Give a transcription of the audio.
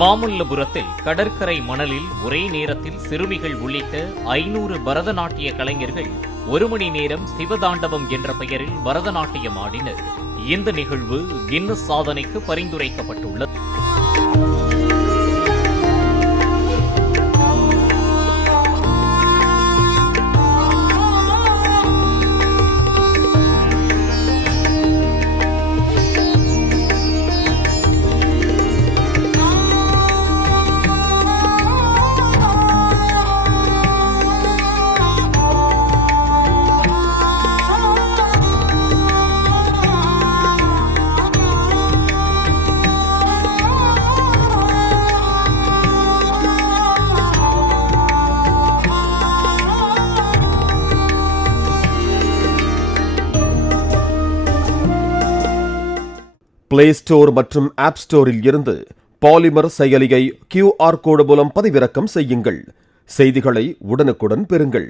மாமல்லபுரத்தில் கடற்கரை மணலில் ஒரே நேரத்தில் சிறுமிகள் உள்ளிட்ட 500 பரதநாட்டிய கலைஞர்கள் 1 மணி நேரம் சிவதாண்டவம் என்ற பெயரில் பரதநாட்டியம் ஆடினர். இந்த நிகழ்வு கின்னஸ் சாதனைக்கு பரிந்துரைக்கப்பட்டுள்ளது. பிளே ஸ்டோர் மற்றும் ஆப் ஸ்டோரில் இருந்து பாலிமர் செயலியை QR கோடு மூலம் பதிவிறக்கம் செய்யுங்கள். செய்திகளை உடனுக்குடன் பெறுங்கள்.